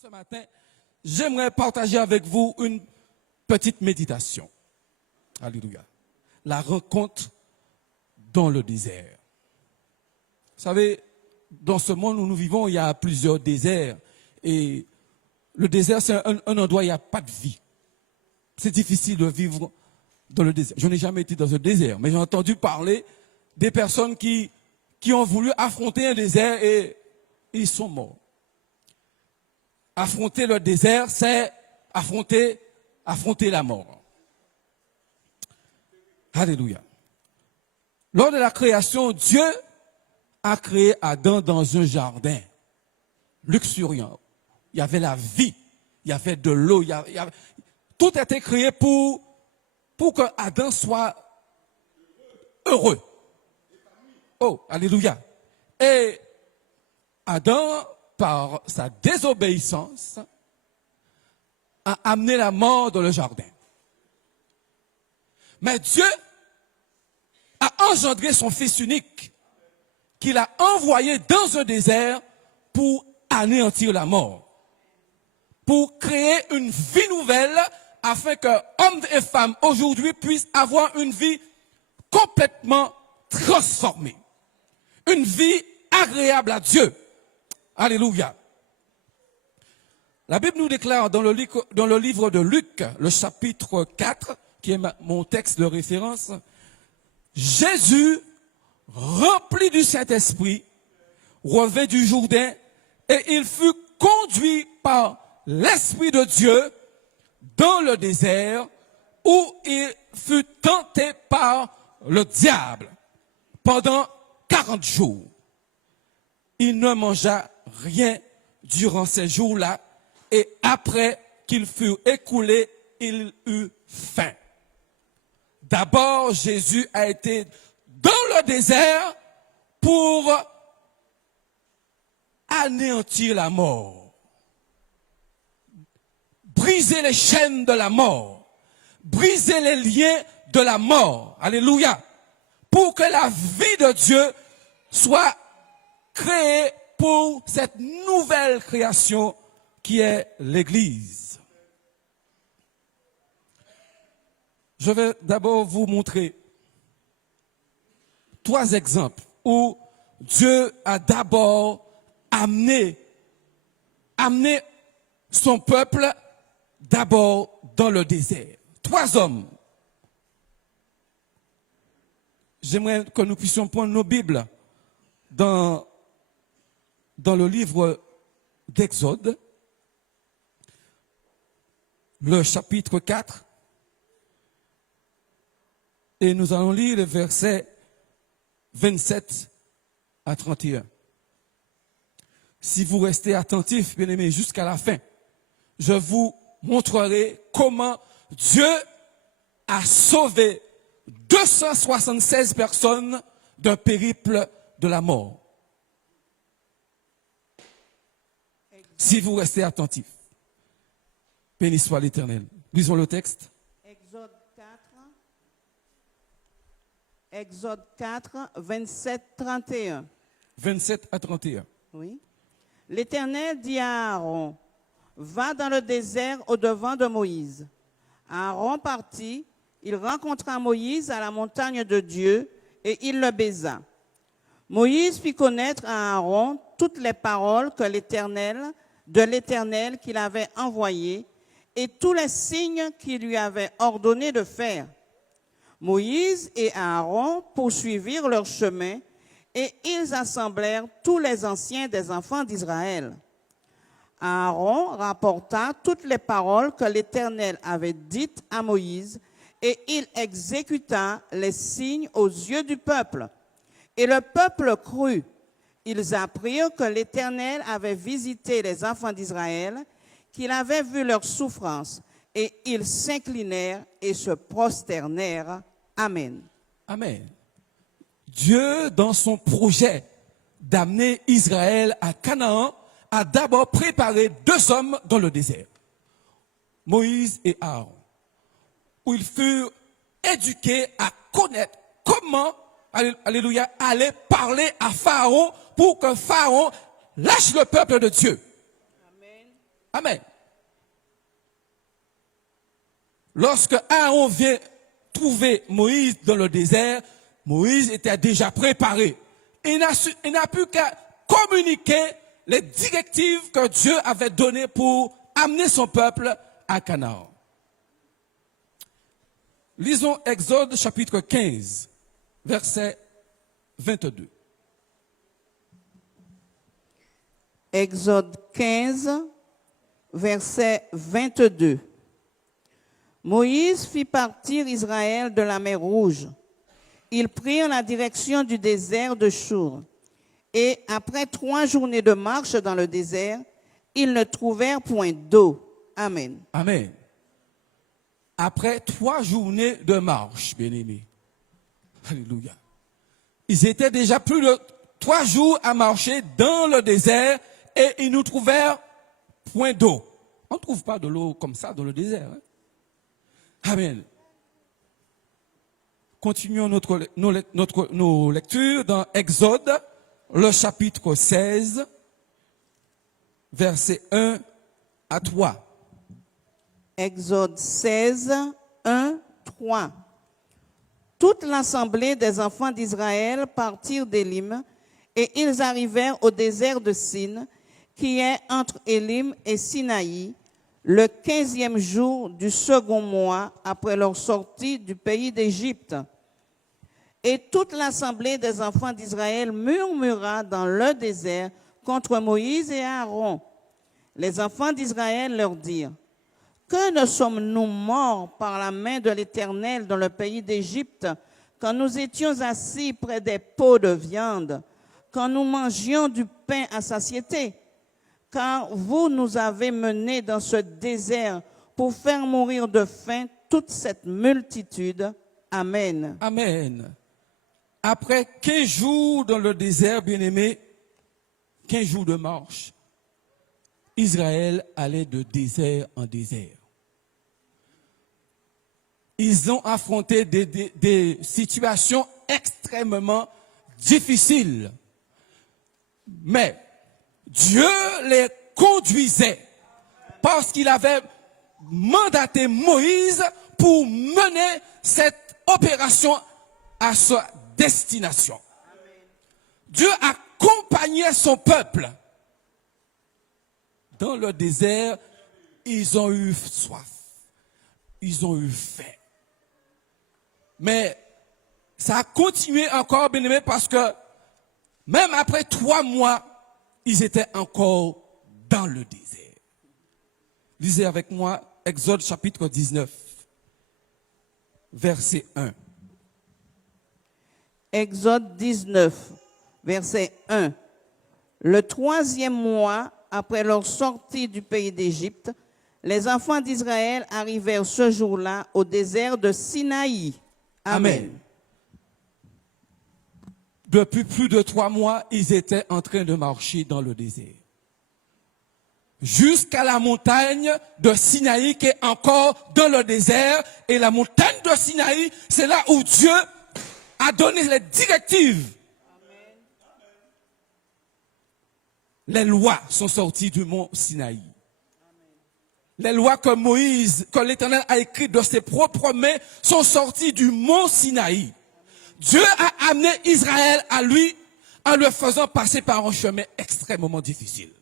Ce matin, j'aimerais partager avec vous une petite méditation. Alléluia. La rencontre dans le désert. Vous savez, dans ce monde où nous vivons, il y a plusieurs déserts. Et le désert, c'est un endroit où il n'y a pas de vie. C'est difficile de vivre dans le désert. Je n'ai jamais été dans un désert, mais j'ai entendu parler des personnes qui ont voulu affronter un désert et ils sont morts. Affronter le désert, c'est affronter la mort. Alléluia. Lors de la création, Dieu a créé Adam dans un jardin luxuriant. Il y avait la vie, il y avait de l'eau, tout a été créé pour que Adam soit heureux. Oh, alléluia. Et Adam, par sa désobéissance, a amené la mort dans le jardin. Mais Dieu a engendré son Fils unique, qu'il a envoyé dans un désert pour anéantir la mort, pour créer une vie nouvelle, afin que hommes et femmes aujourd'hui puissent avoir une vie complètement transformée, une vie agréable à Dieu. Alléluia. La Bible nous déclare dans le livre de Luc, le chapitre 4, qui est mon texte de référence, Jésus, rempli du Saint-Esprit, revint du Jourdain et il fut conduit par l'Esprit de Dieu dans le désert où il fut tenté par le diable pendant 40 jours. Il ne mangea rien durant ces jours-là et après qu'il fut écoulé, il eut faim. D'abord, Jésus a été dans le désert pour anéantir la mort, briser les chaînes de la mort, briser les liens de la mort. Alléluia. Pour que la vie de Dieu soit créée pour cette nouvelle création qui est l'Église. Je vais d'abord vous montrer 3 exemples où Dieu a d'abord amené son peuple d'abord dans le désert. 3 hommes. J'aimerais que nous puissions prendre nos Bibles dans le livre d'Exode, le chapitre 4, et nous allons lire les versets 27 à 31. Si vous restez attentifs, bien aimés, jusqu'à la fin, je vous montrerai comment Dieu a sauvé 276 personnes d'un périple de la mort. Si vous restez attentifs. Béni soit l'Éternel. Lisons le texte. Exode 4, 27, 31. 27 à 31. Oui. L'Éternel dit à Aaron, va dans le désert au-devant de Moïse. Aaron partit, il rencontra Moïse à la montagne de Dieu et il le baisa. Moïse fit connaître à Aaron toutes les paroles de l'Éternel qu'il avait envoyées et tous les signes qu'il lui avait ordonné de faire. Moïse et Aaron poursuivirent leur chemin et ils assemblèrent tous les anciens des enfants d'Israël. Aaron rapporta toutes les paroles que l'Éternel avait dites à Moïse et il exécuta les signes aux yeux du peuple. Et le peuple crut. Ils apprirent que l'Éternel avait visité les enfants d'Israël, qu'il avait vu leurs souffrances, et ils s'inclinèrent et se prosternèrent. Amen. Amen. Dieu, dans son projet d'amener Israël à Canaan, a d'abord préparé 2 hommes dans le désert, Moïse et Aaron, où ils furent éduqués à connaître comment, alléluia, aller parler à Pharaon pour que Pharaon lâche le peuple de Dieu. Amen. Amen. Lorsque Aaron vient trouver Moïse dans le désert, Moïse était déjà préparé. Il n'a pu qu'à communiquer les directives que Dieu avait données pour amener son peuple à Canaan. Lisons Exode chapitre 15, verset 22. Exode 15, verset 22. Moïse fit partir Israël de la mer Rouge. Ils prirent la direction du désert de Chour. Et après 3 journées de marche dans le désert, ils ne trouvèrent point d'eau. Amen. Amen. Après 3 journées de marche, bien-aimés. Alléluia. Ils étaient déjà plus de 3 jours à marcher dans le désert et ils nous trouvèrent point d'eau. On ne trouve pas de l'eau comme ça dans le désert. Hein? Amen. Continuons nos lectures dans Exode, le chapitre 16, versets 1 à 3. Exode 16, 1, 3. Toute l'assemblée des enfants d'Israël partirent d'Élim et ils arrivèrent au désert de Sin, qui est entre Élim et Sinaï, le 15e jour du second mois après leur sortie du pays d'Égypte. Et toute l'assemblée des enfants d'Israël murmura dans le désert contre Moïse et Aaron. Les enfants d'Israël leur dirent: que ne sommes-nous morts par la main de l'Éternel dans le pays d'Égypte, quand nous étions assis près des pots de viande, quand nous mangions du pain à satiété? Car vous nous avez menés dans ce désert pour faire mourir de faim toute cette multitude. Amen. Amen. Après 15 jours dans le désert, bien-aimés, 15 jours de marche, Israël allait de désert en désert. Ils ont affronté des situations extrêmement difficiles. Mais Dieu les conduisait parce qu'il avait mandaté Moïse pour mener cette opération à sa destination. Dieu accompagnait son peuple. Dans le désert, ils ont eu soif. Ils ont eu faim. Mais ça a continué encore, bien aimé, parce que même après 3 mois, ils étaient encore dans le désert. Lisez avec moi Exode chapitre 19, verset 1. Exode 19, verset 1. Le 3e mois après leur sortie du pays d'Égypte, les enfants d'Israël arrivèrent ce jour-là au désert de Sinaï. Amen. Depuis plus de 3 mois, ils étaient en train de marcher dans le désert. Jusqu'à la montagne de Sinaï qui est encore dans le désert. Et la montagne de Sinaï, c'est là où Dieu a donné les directives. Amen. Les lois sont sorties du mont Sinaï. Les lois que l'Éternel a écrites de ses propres mains sont sorties du mont Sinaï. Dieu a amené Israël à lui en le faisant passer par un chemin extrêmement difficile.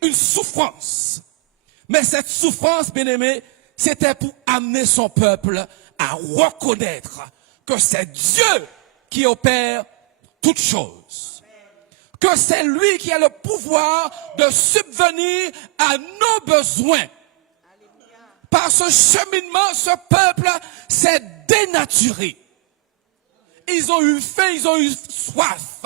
Une souffrance. Mais cette souffrance, bien-aimé, c'était pour amener son peuple à reconnaître que c'est Dieu qui opère toutes choses. Que c'est lui qui a le pouvoir de subvenir à nos besoins. Par ce cheminement, ce peuple s'est dénaturé. Ils ont eu faim, ils ont eu soif.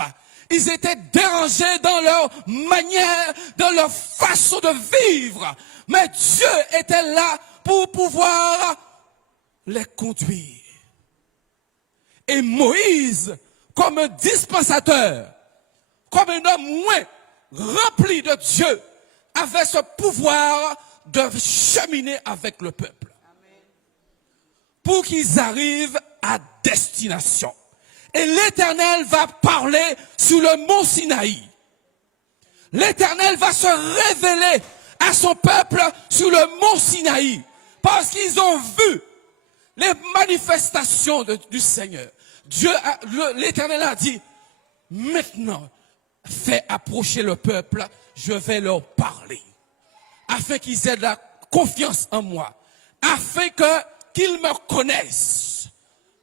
Ils étaient dérangés dans leur manière, dans leur façon de vivre. Mais Dieu était là pour pouvoir les conduire. Et Moïse, comme un dispensateur, comme un homme moins rempli de Dieu, avait ce pouvoir de cheminer avec le peuple. Pour qu'ils arrivent à destination. Et l'Éternel va parler sur le mont Sinaï. L'Éternel va se révéler à son peuple sur le mont Sinaï. Parce qu'ils ont vu les manifestations du Seigneur. L'Éternel a dit, maintenant, fais approcher le peuple, je vais leur parler. Afin qu'ils aient de la confiance en moi. Afin qu'ils me connaissent.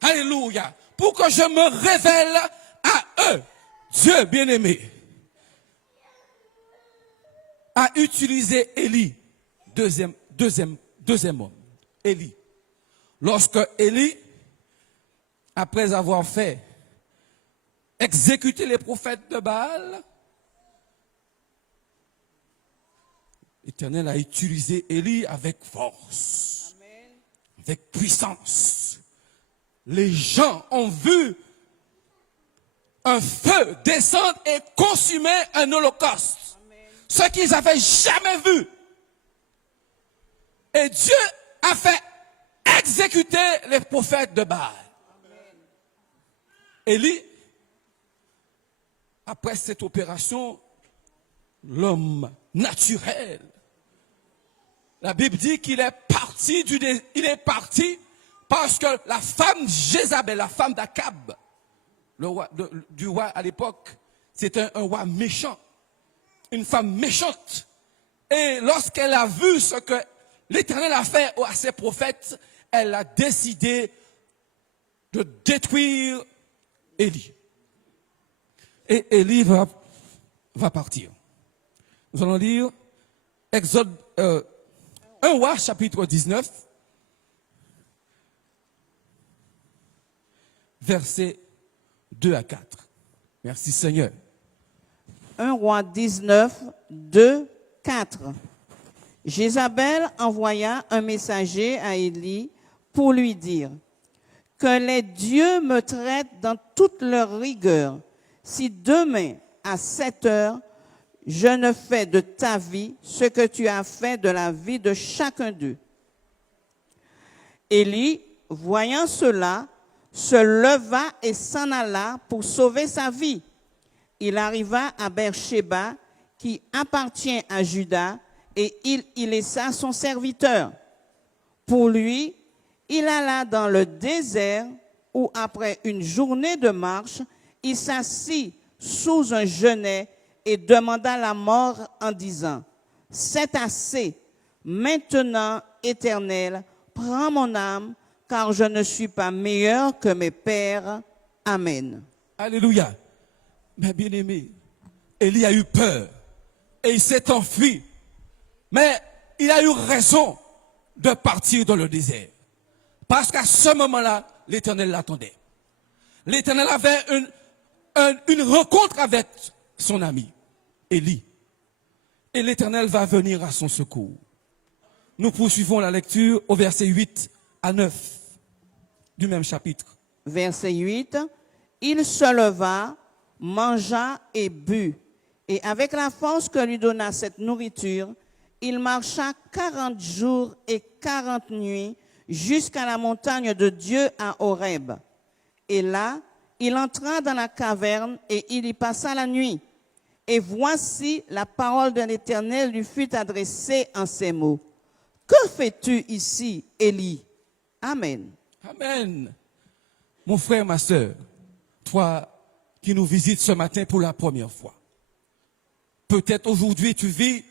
Alléluia. Pour que je me révèle à eux. Dieu bien-aimé a utilisé Élie, deuxième homme, Élie. Lorsque Élie, après avoir fait exécuter les prophètes de Baal, l'Éternel a utilisé Élie avec force, avec puissance. Les gens ont vu un feu descendre et consumer un holocauste. Ce qu'ils n'avaient jamais vu. Et Dieu a fait exécuter les prophètes de Baal. Élie, après cette opération, l'homme naturel, la Bible dit qu'il est parti parce que la femme Jézabel, la femme d'Akab, du roi à l'époque, c'était un roi méchant, une femme méchante. Et lorsqu'elle a vu ce que l'Éternel a fait à ses prophètes, elle a décidé de détruire Élie. Et Élie va partir. Nous allons lire Exode 1 roi chapitre 19, versets 2 à 4. Merci Seigneur. 1 roi 19, 2, 4. Jézabel envoya un messager à Élie pour lui dire « Que les dieux me traitent dans toute leur rigueur, si demain à 7 heures, je ne fais de ta vie ce que tu as fait de la vie de chacun d'eux. » Élie, voyant cela, se leva et s'en alla pour sauver sa vie. Il arriva à Beersheba, qui appartient à Juda, et il y laissa son serviteur. Pour lui, il alla dans le désert où, après une journée de marche, il s'assit sous un genêt et demanda la mort en disant « C'est assez, maintenant, Éternel, prends mon âme, car je ne suis pas meilleur que mes pères. Amen. » Alléluia. Mais bien aimé, Élie a eu peur et il s'est enfui. Mais il a eu raison de partir dans le désert. Parce qu'à ce moment-là, l'Éternel l'attendait. L'Éternel avait une rencontre avec son ami, Élie. Et l'Éternel va venir à son secours. Nous poursuivons la lecture au verset 8 à 9 du même chapitre. Verset 8. Il se leva, mangea et but. Et avec la force que lui donna cette nourriture, il marcha 40 jours et 40 nuits jusqu'à la montagne de Dieu à Horeb. Et là, il entra dans la caverne et il y passa la nuit. Et voici, la parole de l'Éternel lui fut adressée en ces mots. « Que fais-tu ici, Élie ?» Amen. Amen. Mon frère, ma sœur, toi qui nous visites ce matin pour la première fois. Peut-être aujourd'hui tu vis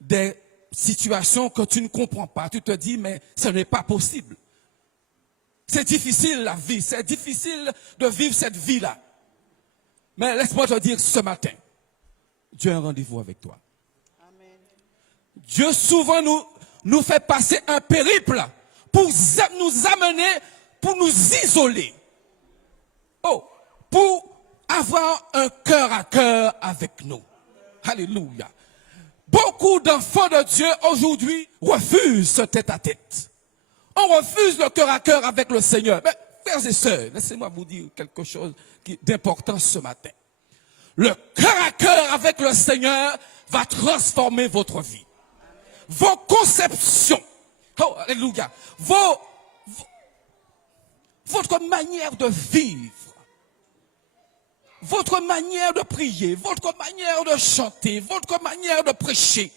des situations que tu ne comprends pas. Tu te dis, mais ce n'est pas possible. C'est difficile la vie, c'est difficile de vivre cette vie-là. Mais laisse-moi te dire ce matin, Dieu a un rendez-vous avec toi. Amen. Dieu souvent nous fait passer un périple pour nous amener, pour nous isoler. Oh, pour avoir un cœur à cœur avec nous. Alléluia. Beaucoup d'enfants de Dieu aujourd'hui refusent ce tête-à-tête. On refuse le cœur à cœur avec le Seigneur. Mais frères et sœurs, laissez-moi vous dire quelque chose d'important ce matin. Le cœur à cœur avec le Seigneur va transformer votre vie. Vos conceptions, oh, alléluia, votre manière de vivre, votre manière de prier, votre manière de chanter, votre manière de prêcher,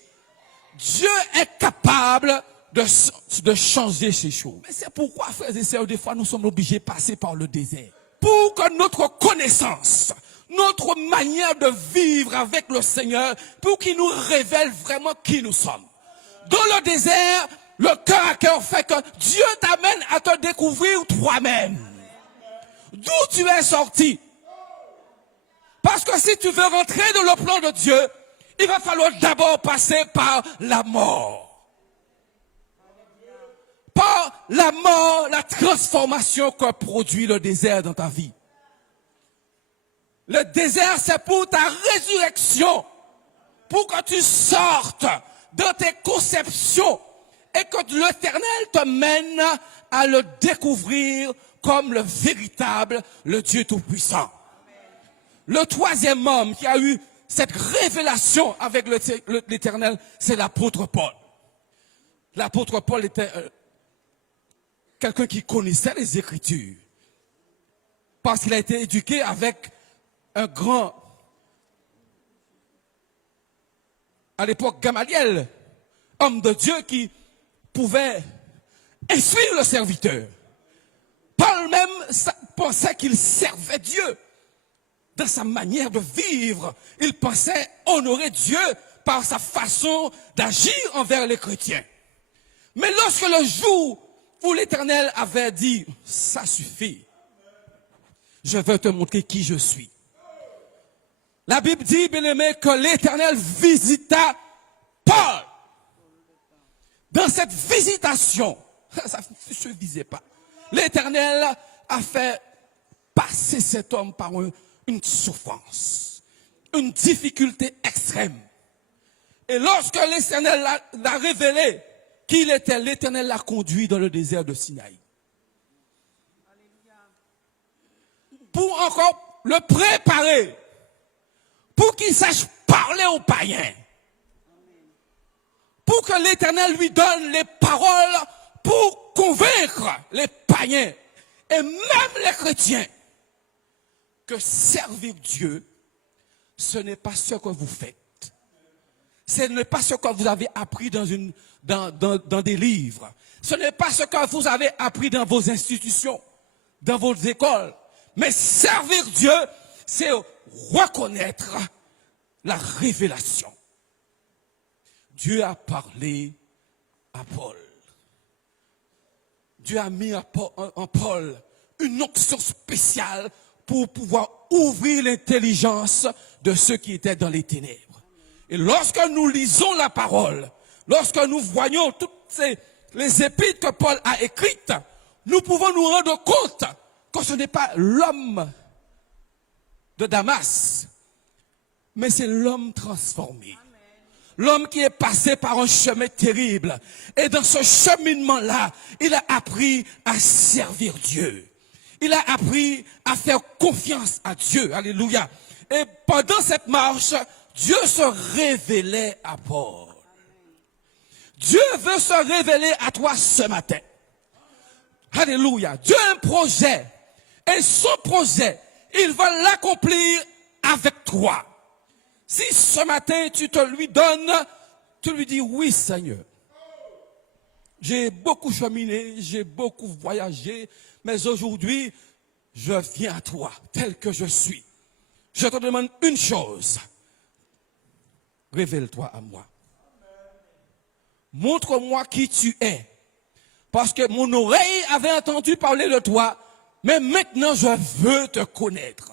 Dieu est capable de changer ces choses. Mais c'est pourquoi, frères et sœurs, des fois nous sommes obligés de passer par le désert. Pour que notre connaissance, notre manière de vivre avec le Seigneur, pour qu'il nous révèle vraiment qui nous sommes. Dans le désert, le cœur à cœur fait que Dieu t'amène à te découvrir toi-même. D'où tu es sorti. Parce que si tu veux rentrer dans le plan de Dieu, il va falloir d'abord passer par la mort. Par la mort, la transformation que produit le désert dans ta vie. Le désert, c'est pour ta résurrection. Pour que tu sortes de tes conceptions et que l'Éternel te mène à le découvrir comme le véritable, le Dieu Tout-Puissant. Le troisième homme qui a eu cette révélation avec l'Éternel, c'est l'apôtre Paul. L'apôtre Paul était quelqu'un qui connaissait les Écritures. Parce qu'il a été éduqué avec un grand, à l'époque Gamaliel, homme de Dieu qui pouvait instruire le serviteur. Paul même pensait qu'il servait Dieu. Dans sa manière de vivre, il pensait honorer Dieu par sa façon d'agir envers les chrétiens. Mais lorsque le jour où l'Éternel avait dit, ça suffit, je vais te montrer qui je suis. La Bible dit, bien-aimé, que l'Éternel visita Paul. Dans cette visitation, ça ne se visait pas. L'Éternel a fait passer cet homme par une souffrance, une difficulté extrême. Et lorsque l'Éternel l'a révélé qui il était, l'Éternel l'a conduit dans le désert de Sinaï. Pour encore le préparer, pour qu'il sache parler aux païens. Pour que l'Éternel lui donne les paroles pour convaincre les païens et même les chrétiens que servir Dieu, ce n'est pas ce que vous faites. Ce n'est pas ce que vous avez appris dans des livres. Ce n'est pas ce que vous avez appris dans vos institutions, dans vos écoles. Mais servir Dieu, c'est reconnaître la révélation. Dieu a parlé à Paul. Dieu a mis en Paul une onction spéciale pour pouvoir ouvrir l'intelligence de ceux qui étaient dans les ténèbres. Et lorsque nous lisons la parole, lorsque nous voyons toutes les épîtres que Paul a écrites, nous pouvons nous rendre compte que ce n'est pas l'homme de Damas, mais c'est l'homme transformé. L'homme qui est passé par un chemin terrible. Et dans ce cheminement-là, il a appris à servir Dieu. Il a appris à faire confiance à Dieu. Alléluia. Et pendant cette marche, Dieu se révélait à Paul. Dieu veut se révéler à toi ce matin. Alléluia. Dieu a un projet. Et son projet, il va l'accomplir avec toi. Si ce matin tu te lui donnes, tu lui dis oui Seigneur. J'ai beaucoup cheminé, j'ai beaucoup voyagé, mais aujourd'hui, je viens à toi tel que je suis. Je te demande une chose. Révèle-toi à moi. Montre-moi qui tu es. Parce que mon oreille avait entendu parler de toi, mais maintenant je veux te connaître.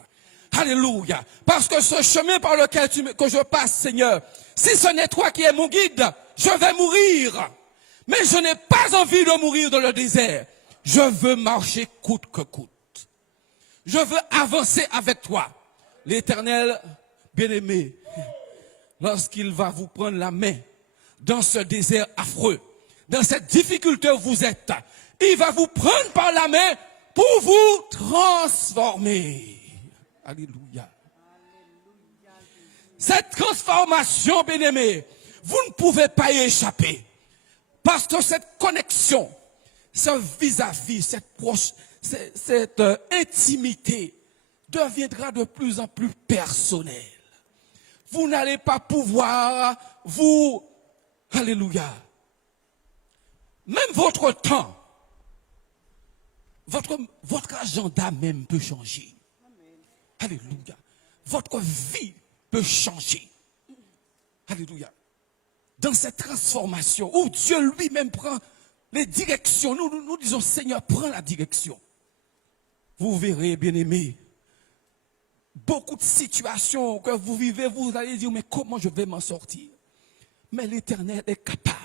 Alléluia. Parce que ce chemin par lequel que je passe, Seigneur, si ce n'est toi qui es mon guide, je vais mourir. Mais je n'ai pas envie de mourir dans le désert. Je veux marcher coûte que coûte. Je veux avancer avec toi. L'Éternel, bien-aimé, lorsqu'il va vous prendre la main dans ce désert affreux, dans cette difficulté où vous êtes, il va vous prendre par la main pour vous transformer. Alléluia. Cette transformation, bien-aimé, vous ne pouvez pas y échapper. Parce que cette connexion, ce vis-à-vis, cette intimité deviendra de plus en plus personnelle. Vous n'allez pas pouvoir vous Alléluia. Même votre temps, votre agenda même peut changer. Alléluia. Votre vie peut changer. Alléluia. Dans cette transformation où Dieu lui-même prend les directions, nous disons, Seigneur, prends la direction. Vous verrez, bien-aimés, beaucoup de situations que vous vivez, vous allez dire, mais comment je vais m'en sortir? Mais l'Éternel est capable.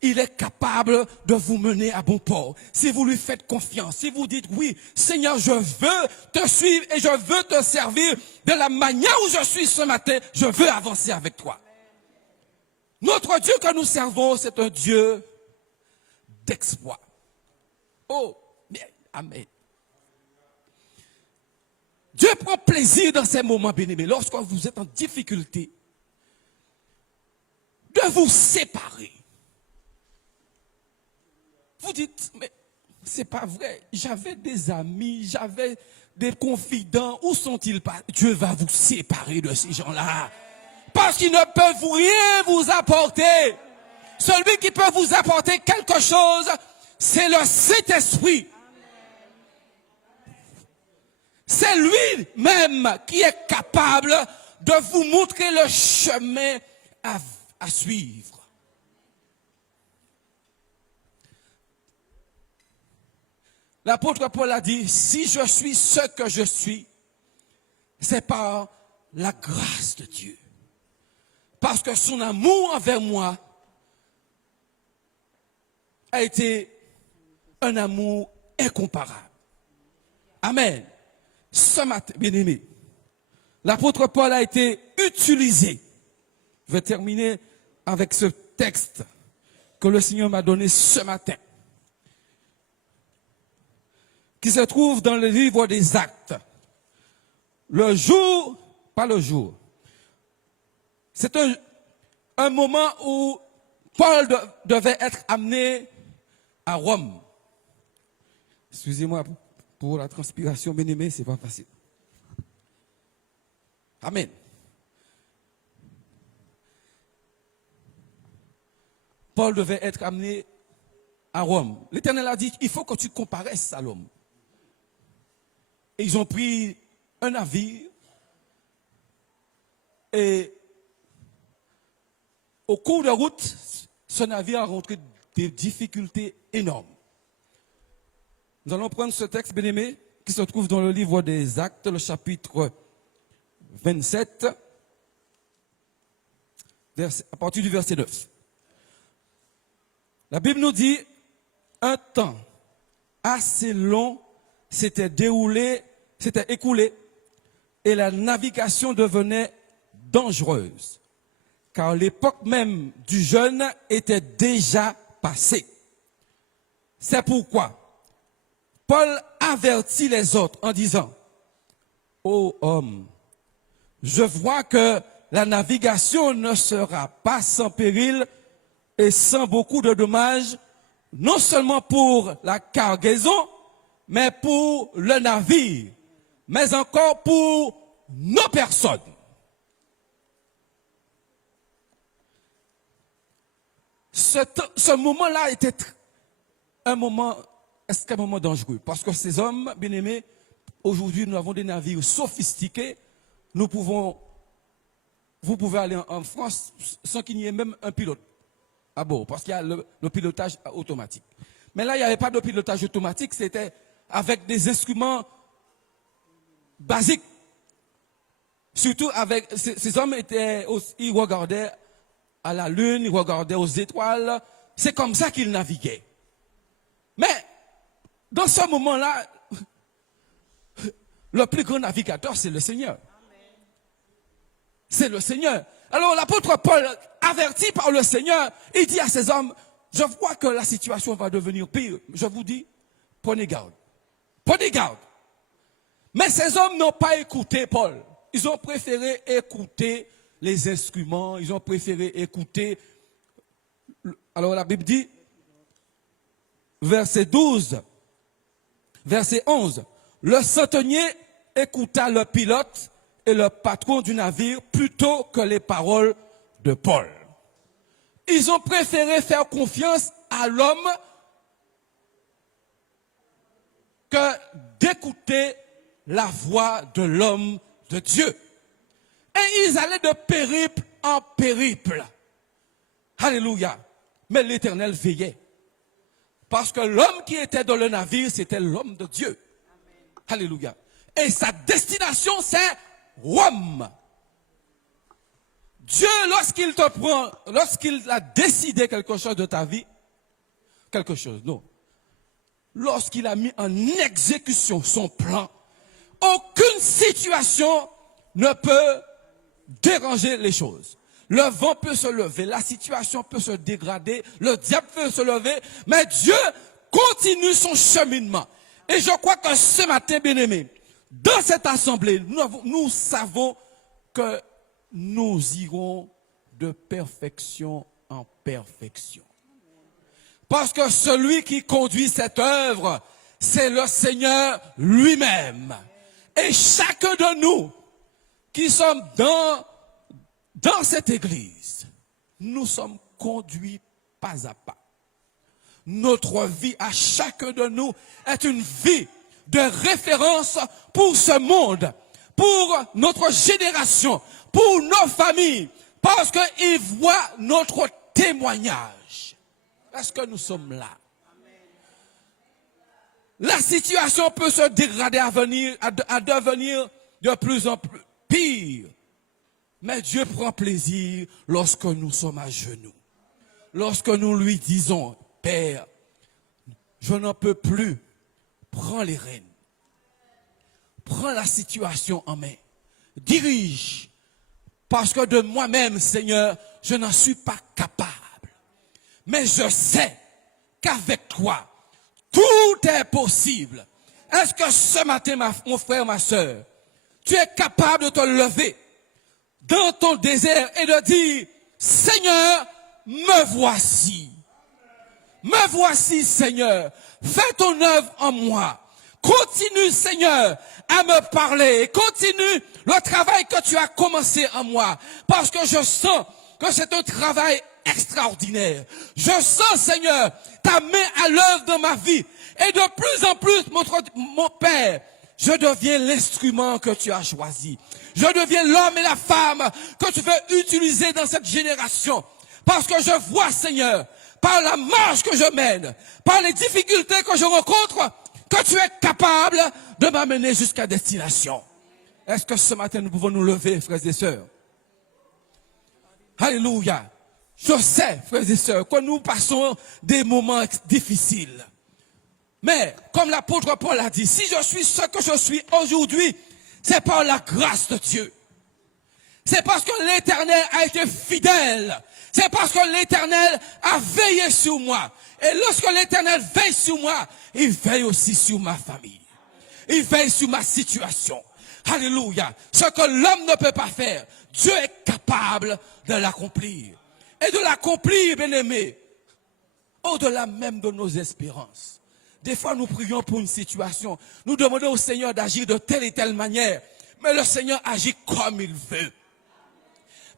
Il est capable de vous mener à bon port. Si vous lui faites confiance, si vous dites, oui, Seigneur, je veux te suivre et je veux te servir de la manière où je suis ce matin, je veux avancer avec toi. Notre Dieu que nous servons, c'est un Dieu d'exploit. Oh, bien, amen. Dieu prend plaisir dans ces moments bien-aimés, lorsque vous êtes en difficulté, de vous séparer. Vous dites, mais c'est pas vrai, j'avais des amis, j'avais des confidents, où sont-ils pas? Dieu va vous séparer de ces gens-là. Parce qu'ils ne peuvent rien vous apporter. Celui qui peut vous apporter quelque chose, c'est le Saint-Esprit. C'est lui-même qui est capable de vous montrer le chemin à suivre. L'apôtre Paul a dit, si je suis ce que je suis, c'est par la grâce de Dieu. Parce que son amour envers moi a été un amour incomparable. Amen. Ce matin, bien-aimé, l'apôtre Paul a été utilisé. Je vais terminer avec ce texte que le Seigneur m'a donné ce matin, qui se trouve dans le livre des Actes. Le jour, pas le jour, c'est un moment où Paul devait être amené à Rome. Excusez-moi pour la transpiration, bien-aimé, c'est pas facile. Amen. Paul devait être amené à Rome. L'Éternel a dit, il faut que tu comparaisses à l'homme. Et ils ont pris un navire et au cours de route, ce navire a rencontré des difficultés énormes. Nous allons prendre ce texte, bien-aimé, qui se trouve dans le livre des Actes, le chapitre 27, à partir du verset 9. La Bible nous dit, un temps assez long s'était écoulé, et la navigation devenait dangereuse, car l'époque même du jeûne était déjà passée. C'est pourquoi Paul avertit les autres en disant, ô homme, je vois que la navigation ne sera pas sans péril et sans beaucoup de dommages, non seulement pour la cargaison, mais pour le navire, mais encore pour nos personnes. Ce moment-là était un moment extrêmement dangereux, parce que ces hommes, bien-aimés, aujourd'hui nous avons des navires sophistiqués, vous pouvez aller en France sans qu'il n'y ait même un pilote à bord, parce qu'il y a le pilotage automatique. Mais là, il n'y avait pas de pilotage automatique, c'était avec des instruments basiques. Surtout avec, ces hommes ils regardaient à la lune, ils regardaient aux étoiles. C'est comme ça qu'ils naviguaient. Mais, dans ce moment-là, le plus grand navigateur, c'est le Seigneur. C'est le Seigneur. Alors l'apôtre Paul, averti par le Seigneur, il dit à ces hommes, je vois que la situation va devenir pire. Je vous dis, prenez garde. Prenez garde. Mais ces hommes n'ont pas écouté Paul. Ils ont préféré écouter les instruments. Ils ont préféré écouter. Alors la Bible dit, verset 12, verset 11, le centenier écouta le pilote et le patron du navire plutôt que les paroles de Paul. ils ont préféré faire confiance à l'homme que d'écouter la voix de l'homme de Dieu. Et ils allaient de périple en périple. Alléluia. Mais l'Éternel veillait. Parce que l'homme qui était dans le navire, c'était l'homme de Dieu. Alléluia. Et sa destination, c'est Rome. Dieu, lorsqu'il te prend, lorsqu'il a décidé quelque chose de ta vie, quelque chose, non. Lorsqu'il a mis en exécution son plan, aucune situation ne peut déranger les choses. Le vent peut se lever, la situation peut se dégrader, le diable peut se lever, mais Dieu continue son cheminement. Et je crois que ce matin, bien-aimés, dans cette assemblée, nous savons que nous irons de perfection en perfection. Parce que celui qui conduit cette œuvre, c'est le Seigneur lui-même. Et chacun de nous qui sommes dans cette église, nous sommes conduits pas à pas. Notre vie à chacun de nous est une vie de référence pour ce monde, pour notre génération, pour nos familles, parce qu'ils voient notre témoignage. Est-ce que nous sommes là? La situation peut se dégrader à devenir de plus en plus pire. Mais Dieu prend plaisir lorsque nous sommes à genoux. Lorsque nous lui disons, Père, je n'en peux plus, prends les rênes. Prends la situation en main. Dirige. Parce que de moi-même, Seigneur, je n'en suis pas capable. Mais je sais qu'avec toi, tout est possible. Est-ce que ce matin, mon frère, ma soeur, tu es capable de te lever dans ton désert et de dire, Seigneur, me voici. Me voici, Seigneur. Fais ton œuvre en moi. Continue, Seigneur, à me parler. Continue le travail que tu as commencé en moi. Parce que je sens que c'est un travail extraordinaire. Je sens, Seigneur, ta main à l'œuvre dans ma vie. Et de plus en plus, mon Père, je deviens l'instrument que tu as choisi. Je deviens l'homme et la femme que tu veux utiliser dans cette génération. Parce que je vois, Seigneur, par la marche que je mène, par les difficultés que je rencontre, que tu es capable de m'amener jusqu'à destination. Est-ce que ce matin nous pouvons nous lever, frères et sœurs? Alléluia. Je sais, frères et sœurs, que nous passons des moments difficiles. Mais, comme l'apôtre Paul a dit, si je suis ce que je suis aujourd'hui, c'est par la grâce de Dieu. C'est parce que l'Éternel a été fidèle. C'est parce que l'Éternel a veillé sur moi. Et lorsque l'Éternel veille sur moi, il veille aussi sur ma famille. Il veille sur ma situation. Alléluia. Ce que l'homme ne peut pas faire, Dieu est capable de l'accomplir. Et de l'accomplir, bien-aimé, au-delà même de nos espérances. Des fois, nous prions pour une situation. Nous demandons au Seigneur d'agir de telle et telle manière. Mais le Seigneur agit comme il veut.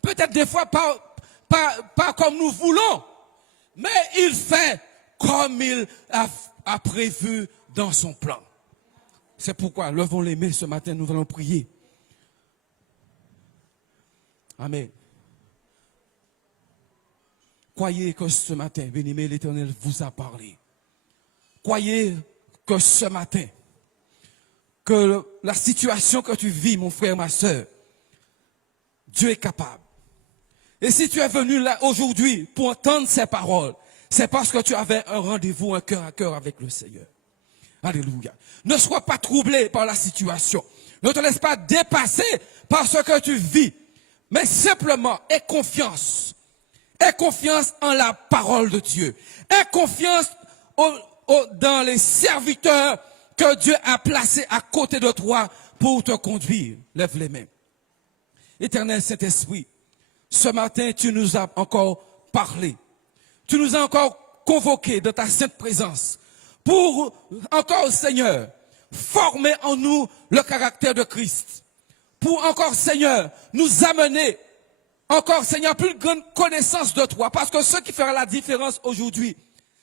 Peut-être des fois pas comme nous voulons. Mais il fait comme il a prévu dans son plan. C'est pourquoi, levons les mains ce matin, nous allons prier. Amen. Croyez que ce matin, bien-aimé, l'Éternel vous a parlé. Croyez que ce matin, que la situation que tu vis, mon frère, ma soeur, Dieu est capable. Et si tu es venu là aujourd'hui pour entendre ces paroles, c'est parce que tu avais un rendez-vous, un cœur à cœur avec le Seigneur. Alléluia. Ne sois pas troublé par la situation. Ne te laisse pas dépasser par ce que tu vis. Mais simplement, aie confiance. Aie confiance en la parole de Dieu. Aie confiance dans les serviteurs que Dieu a placés à côté de toi pour te conduire. Lève les mains. Éternel Saint-Esprit, ce matin, tu nous as encore parlé. Tu nous as encore convoqués de ta sainte présence pour encore, Seigneur, former en nous le caractère de Christ. Pour encore, Seigneur, nous amener encore, Seigneur, plus grande connaissance de toi. Parce que ce qui fera la différence aujourd'hui,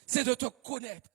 c'est de te connaître.